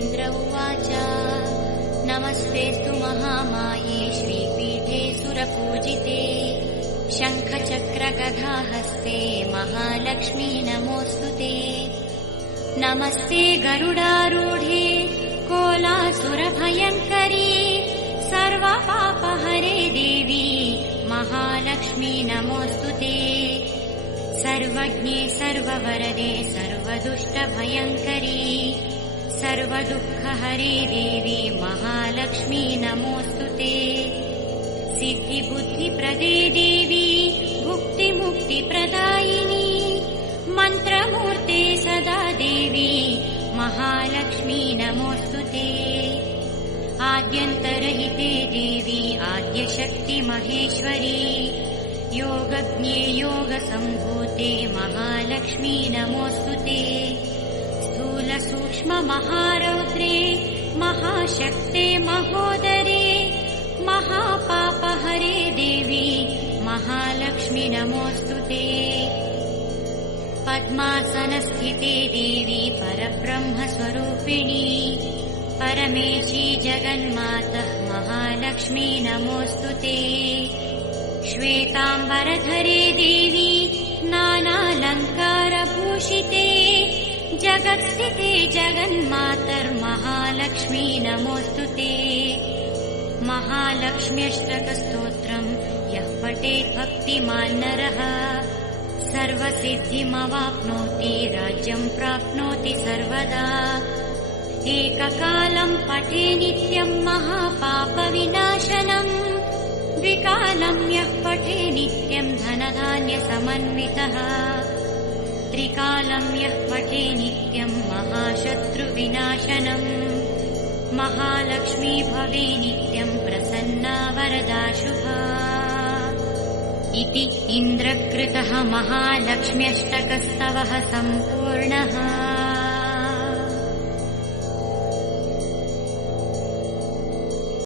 इन्द्र उवाच नमस्तेऽस्तु महामाये श्रीपीठे सुरपूजिते शङ्खचक्रगदाहस्ते महालक्ष्मी नमोऽस्तु ते। नमस्ते गरुडारूढे कोलासुरभयङ्करी सर्वपापहरे देवी महालक्ष्मी नमोऽस्तु ते। सर्वज्ञे सर्ववरदे सर्वदुष्टभयङ्करी सर्वदुःखहरे देवी महालक्ष्मी नमोऽस्तु ते। सिद्धिबुद्धिप्रदे देवी भुक्तिमुक्तिप्रदायिनी मन्त्रमूर्ते सदा देवी महालक्ष्मी नमोऽस्तु ते। आद्यन्तरहिते देवी आद्यशक्तिमहेश्वरी योगज्ञे योगसम्भूते महालक्ष्मी नमोऽस्तु ते। स्थूलसूक्ष्ममहारौद्रे महाशक्ते महोदरे महापापहरे देवी महालक्ष्मी नमोऽस्तु ते। पद्मासनस्थिते देवी परब्रह्मस्वरूपिणी परमेशी जगन्मातः महालक्ष्मी नमोऽस्तु ते। श्वेताम्बरधरे देवी नानालङ्कारभूषिते जगत्स्थिते जगन्मातर्महालक्ष्मी नमोऽस्तु ते। महालक्ष्म्यष्टकस्तोत्रम् यः पठेत् भक्तिमान् नरः सर्वसिद्धिमवाप्नोति राज्यम् प्राप्नोति सर्वदा। एककालम् पठे नित्यम् महापापविनाशनम् द्विकालम् यः पठे नित्यम् धनधान्यसमन्वितः त्रिकालम् यः पठे नित्यम् महाशत्रुविनाशनम् महालक्ष्मी भवे नित्यम् प्रसन्ना वरदा शुभा। इति इन्द्रकृतः महालक्ष्म्यष्टकस्तवः सम्पूर्णः।